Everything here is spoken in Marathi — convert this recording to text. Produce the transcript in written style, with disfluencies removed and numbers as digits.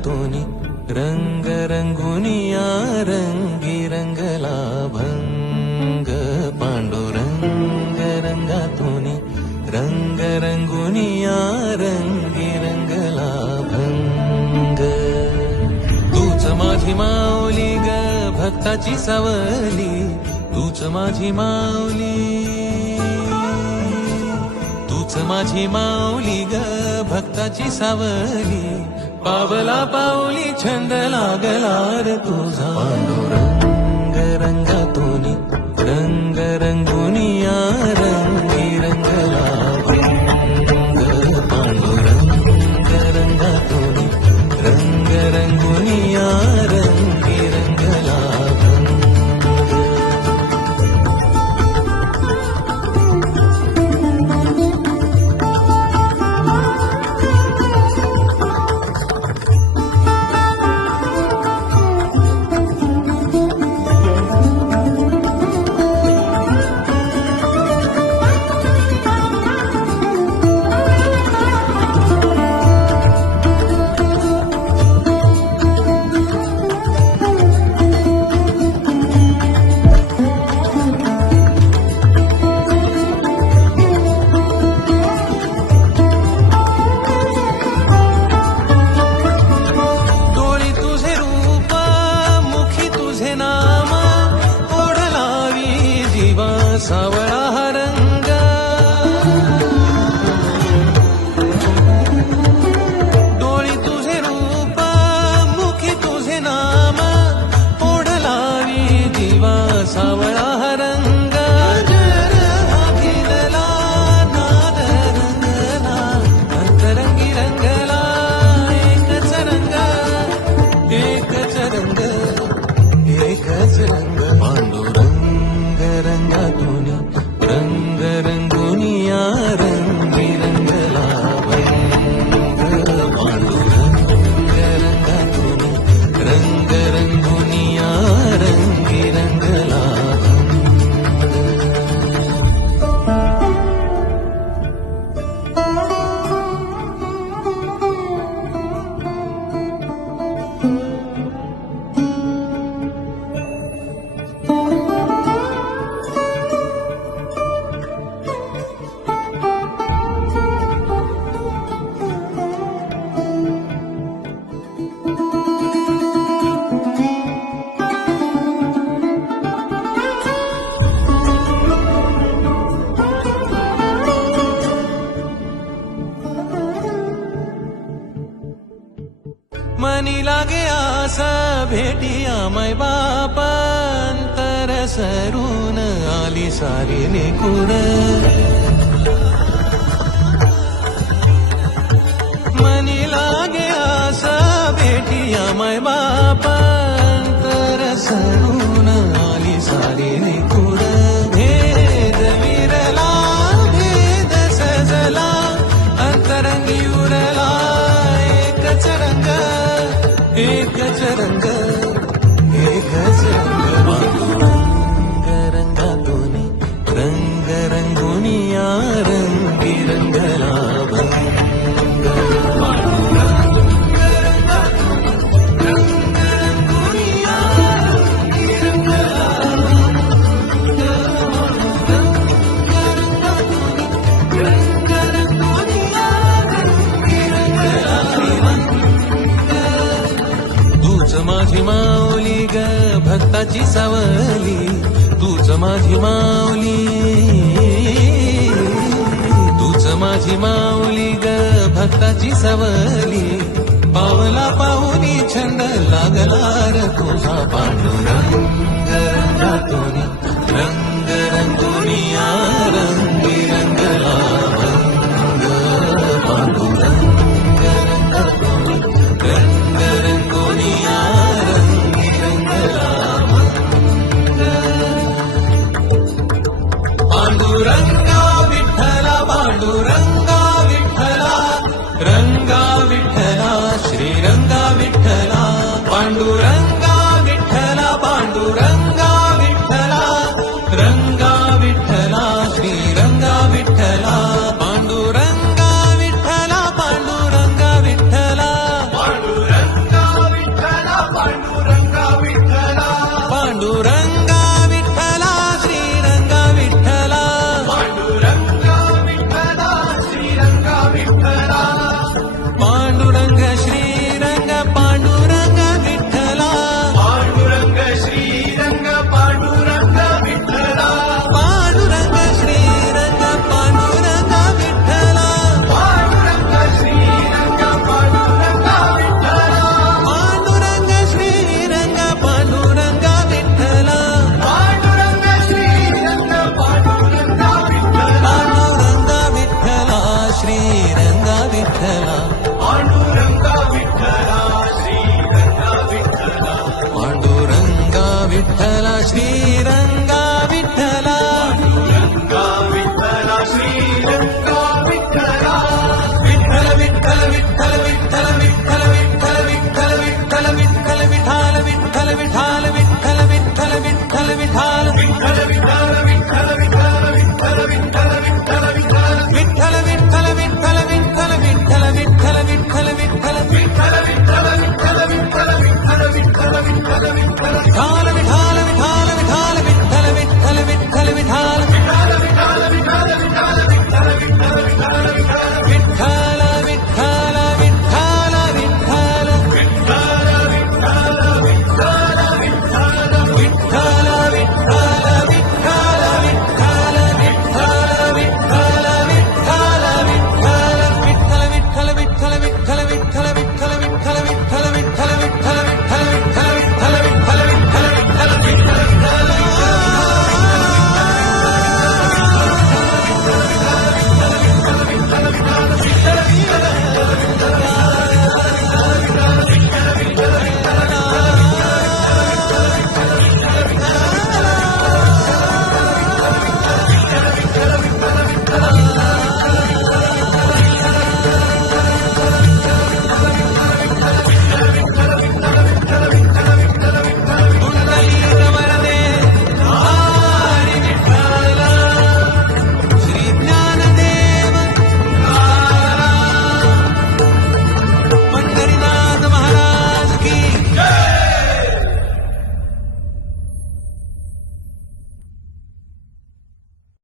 रंगातूनी रंग रंगुनिया रंगी रंगला भंग पांडुरंग रंगातूनी रंग रंगुनिया रंगी रंगला भंग तूच माझी माऊली ग भक्ताची सावली तूच माझी माऊली तूच माझी माऊली ग भक्ताची सावली पावला पाऊली छंद लागला रे तुझा पांडुरंग रंगातूनी रंग रंगुनिया रंगी रंगला भंग पांडुरंग रंगातूनी रंग रंगुनिया रंगी रंगला सावळा हा रंग डोळी तुझे रूप मुखी तुझे नाम ओढ लावी जीवा सावळा हा रंग भिनला नाद रंगला अंतरंगी रंगला एकच रंग एकच रंग एकच रंग पांडुरंग रंगातूनी रंग रंगुनिया रंगी रंगला भंग पांडुरंग रंगातूनी रंग रंगुनिया रंगी रंगला मनी लागे आस भेटिया मै बाप अंतर सरून आली सारी लेकुर मनी लागे आस भेटिया मै बाप अंतर सरून आली सारी लेकुर भेद विरला भेद सजला अंतरंगी उरला एकच रंग एकच रंग एकच रंग पांडुरंग रंगातूनी रंग रंगुनिया रंगी रंगला भंग पांडुरंग रंगातूनी रंग रंगुनिया रंगी रंगला भंग रंग रंगुनिया रंगी रंगला तूच माझी माऊली ग भक्ताची सावली तूच माझी माऊली तूच माझी माऊली ग भक्ताची सावली पावला पाहुनी छंद लागला रे तुझा पांडुरंग रंगातूनी रंग रंगुनिया रंगी रंगला भंग पांडुरंग रंगातूनी रंग रंगुनिया रंगी रंगला भंग पांडुरंगा विठ्ठला पांडुरंगा विठ्ठला रंगा विठ्ठला श्रीरंगा विठ्ठला पांडुरंगा विठ्ठला पांडुरंगा विठ्ठला रंगा विठ्ठला श्रीरंगा विठ्ठला पांडुरंगा विठ्ठला पांडुरंगा विठ्ठला पांडुरंगा विठाल